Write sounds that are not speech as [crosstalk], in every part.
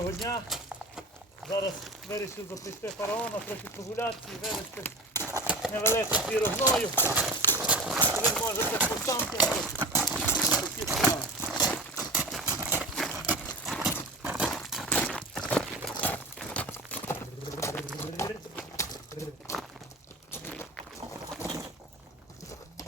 Доброго дня. Зараз вирішив запрягти фараона, трохи прогулятися і вивезти невелику твіру гною. Ви можете поставити такі справи.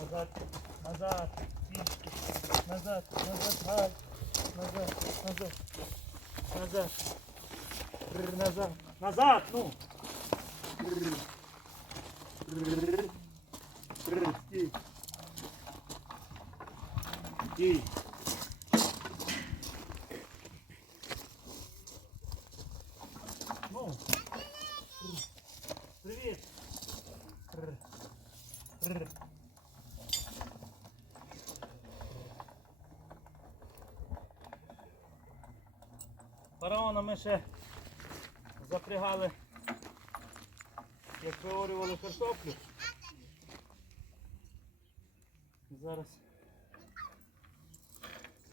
Назад, назад, пішки, назад, назад, гай, назад, назад, назад, назад, назад, ну. Ще запрягали, як виорювали картоплю. Зараз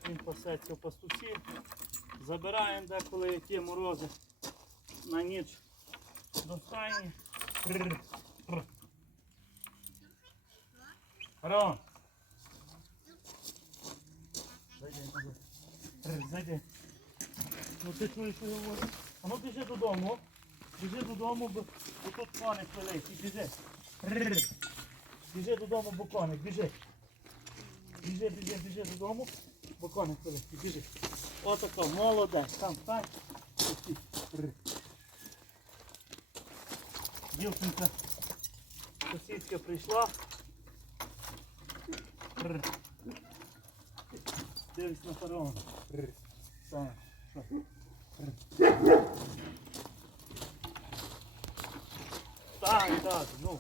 він пасеться в пастусі. Забираємо деколи які морози на ніч до стайні. Прррр. Зайди, зайди. Ну ти чуєш, що я? А ну біжи додому. Біжи додому, бо, бо тут коник великий. Біжи. Рррр. Біжи додому, бо коник, біжи. Біжи, біжи, біжи додому, бо коник великий, біжи. Отако, молодець, там, стань. Рррр. Дівчинка сусідка прийшла. Рррр. Дивись на фараона. Рррр. Саме. Що? Так, так, ну.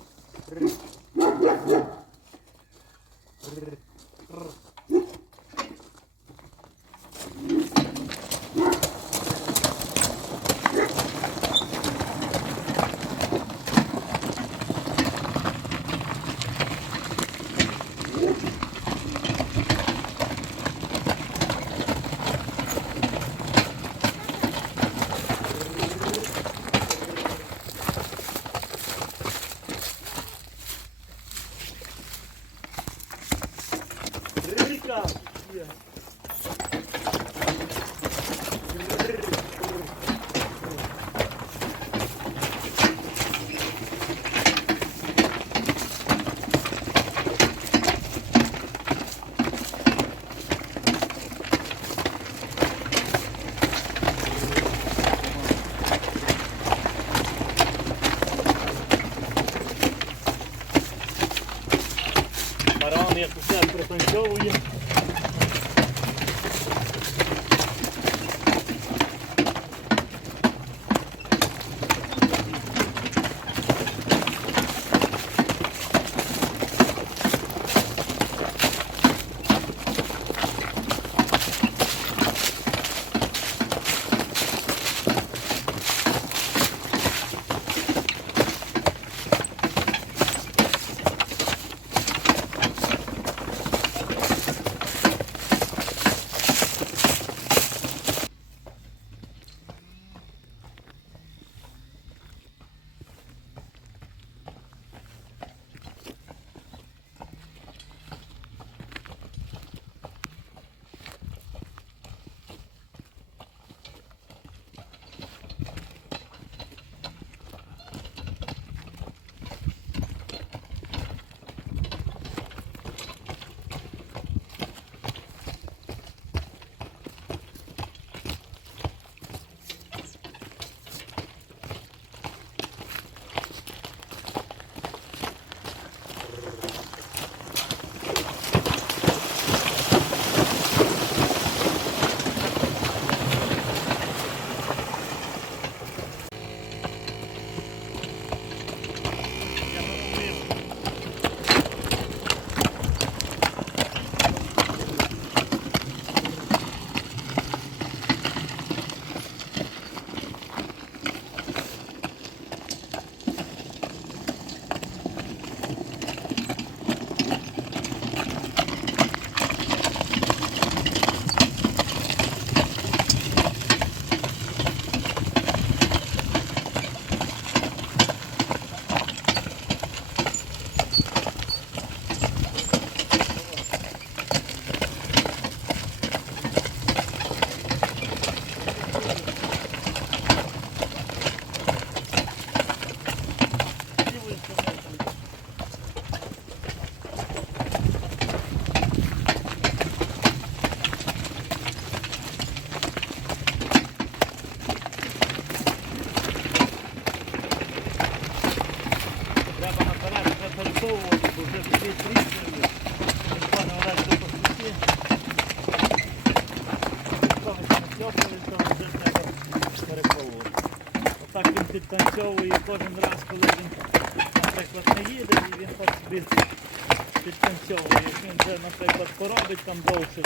Наприклад, поробить там довше,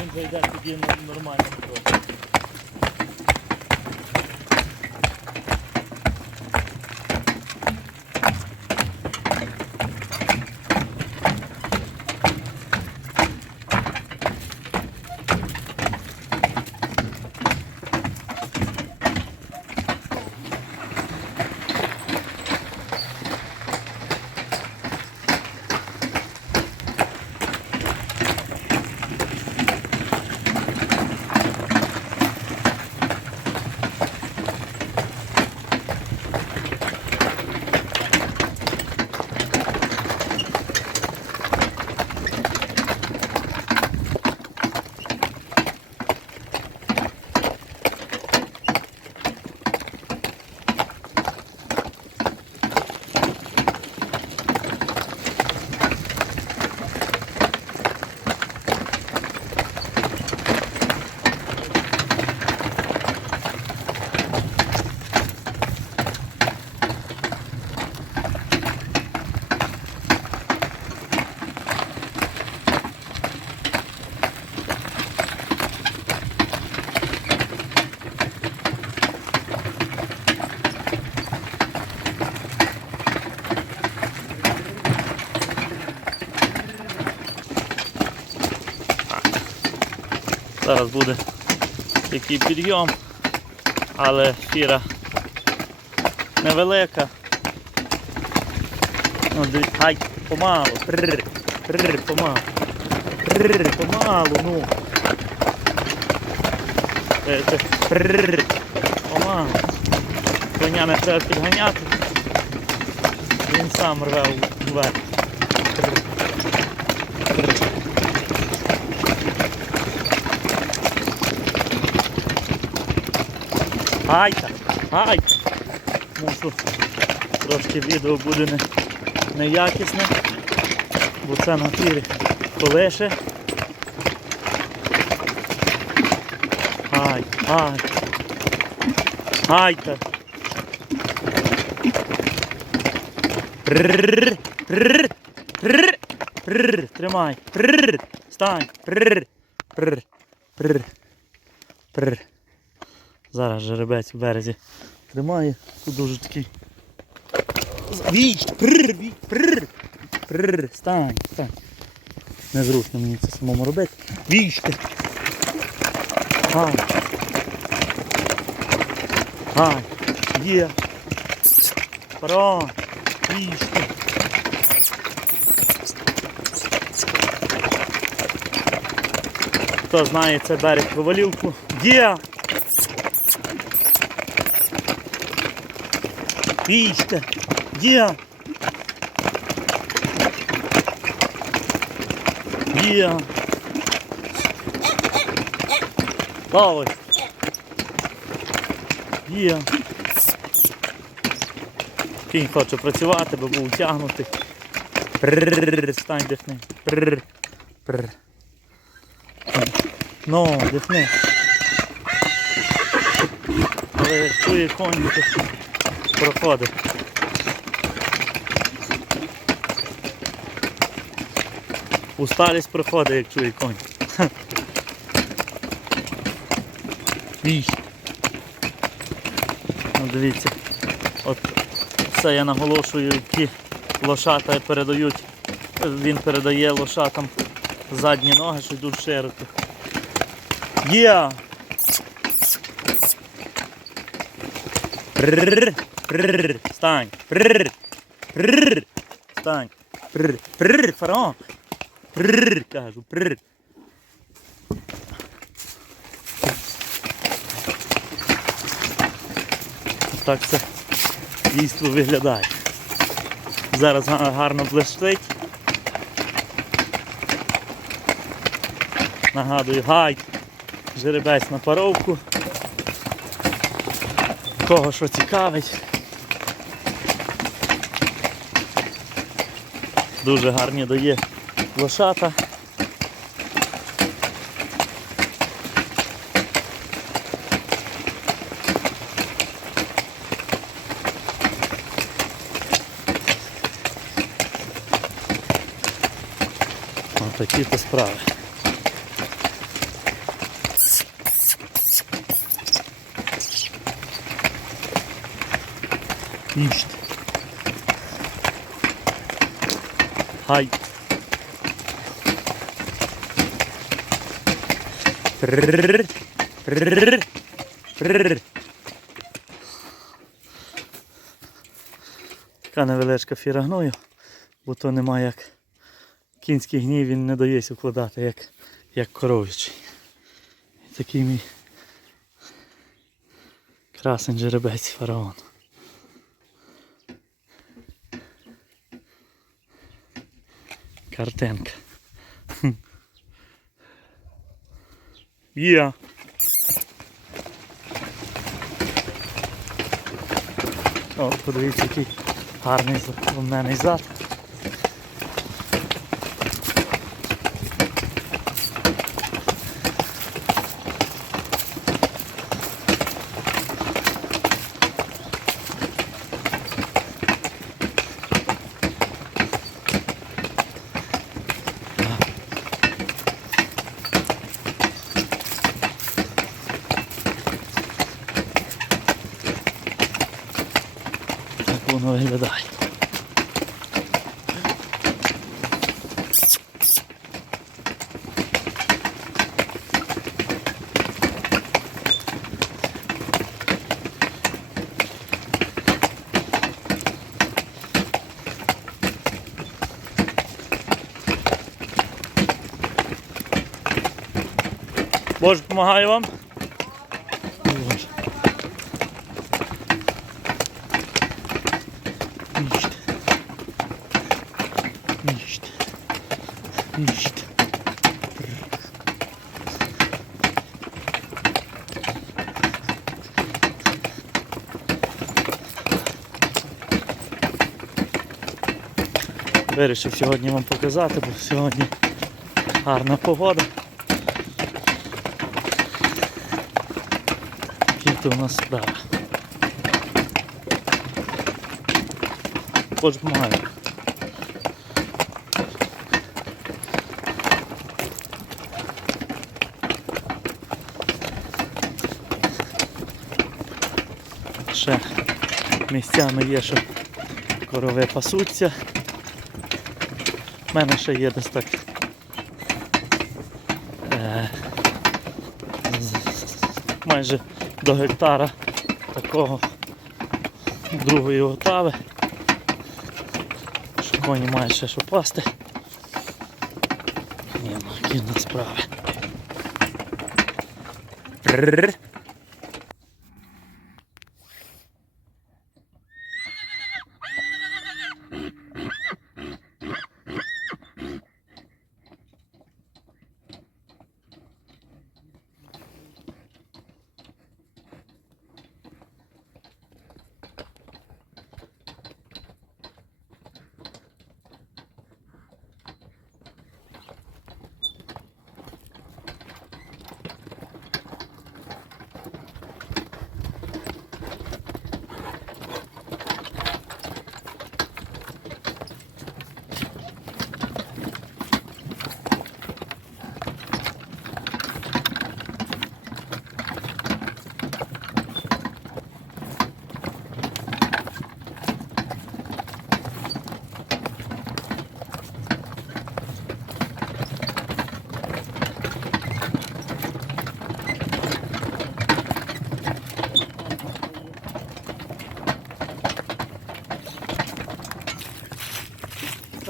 він зайде йде тоді на Зараз буде такий підйом, але фіра невелика. Ну, диві- Ай, помалу, прррр, прррр, помалу. Прррр, помалу, ну. Е, Прррр, помалу. Коня не треба підганяти. Він сам рве вверх. Гайка, гайка. Мушу трошки відео буде не, неякісне, бо це на тірі колеше. Гай, гай. Гайка. Прррр, прррр, прррр, прррр, тримай. Прррр, стань. Прррр, прррр, прррр, прррр. Зараз жеребець в березі тримає. Тут дуже такий. Віч! Прррр, віч, прррр, прррр, стань, стань. Незручно мені це самому робити. Вічки. Гай. Гай. Є. Пора. Вічки. Хто знає, це берег провалівку. Є. Пічка. Є. Є. Лавай. Є. Кінь хоче працювати, бо був тягнутий. Пррррр, стань дихни. Прррр. Прррр. Ну, дихни. Але чує конь, проходить. Усталість проходить, як чує конь. [laughs] Вій. Ну, дивіться. От це я наголошую, які лошата передають. Він передає лошатам задні ноги, що йдуть широко. Є! Прррр, прррр, стань, прррр, прррр, стань, прррр, прррр, фараон, прррр, кажу, прррр. Так це дійство виглядає. Зараз гарно блищить. Нагадую, гай, жеребець на паровку. Кого що цікавить. Дуже гарні дає лошата. Такі то справи. Ніщо. Їжте. Хай. Трррр, трррр, трррр. Така невеличка фіра гною, бо то немає як кінський гній, він не дається вкладати, як, як коров'ячий. Такий мій красень жеребець фараон. Картинка. Є. О, подивіться, який гарний зелений зад. Так воно виглядає. Боже, допомагаю вам. Вирішив сьогодні вам показати, бо сьогодні гарна погода. Які у нас справи. Боже. Ще місцями є, що корови пасуться. У мене ще є десь так. Е, майже до гектара такого другої отави. Що коні мають ще що пасти. Ні, на справи.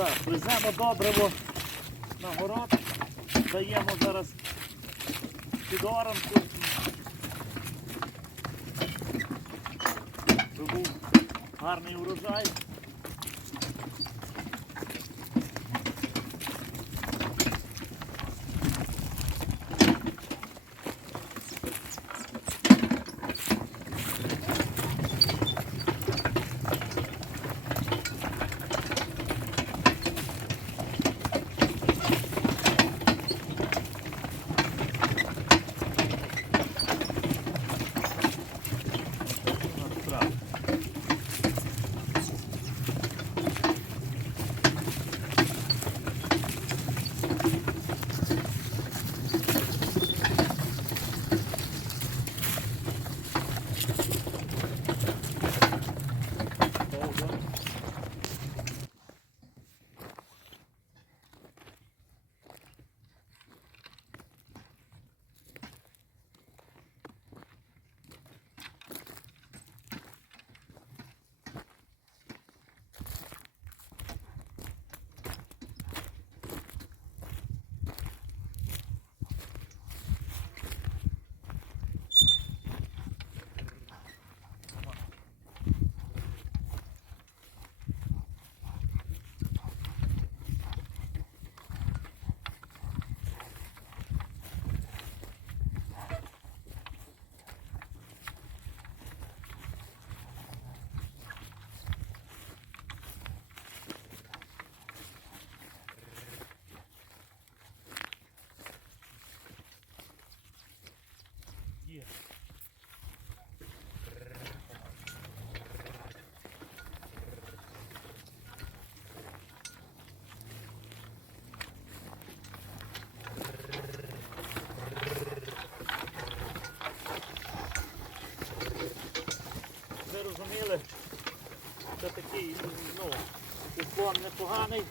Так, веземо добриво на город, даємо зараз під оранку. Це був гарний урожай. Такий, ну, уклон непоганий.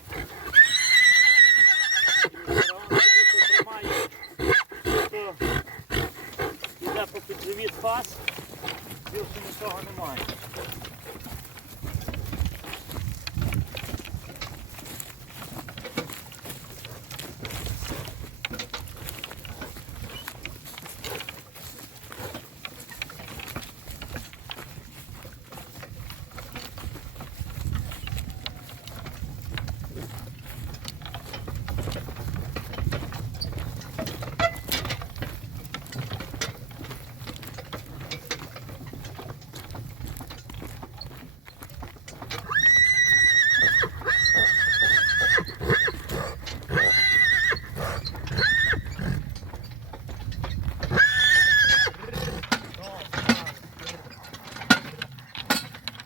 Іде, то йде по підживіт пас, більше нічого немає.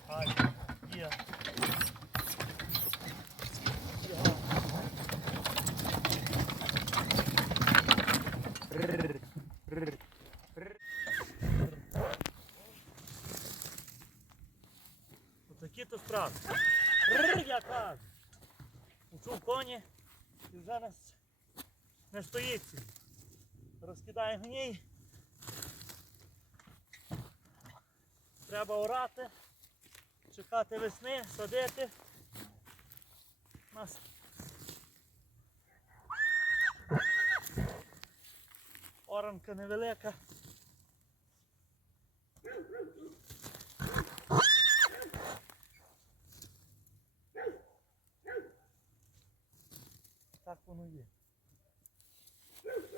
Ай, є. Є. Рррр, рррр, рррр. Отакі то справи. Рррр, я кажу. Учув коні і вже не, с- не стоїть. Розкидає гній. Треба орати, чекати весни, садити. У нас оранка невелика. Так воно є.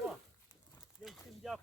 О, я всім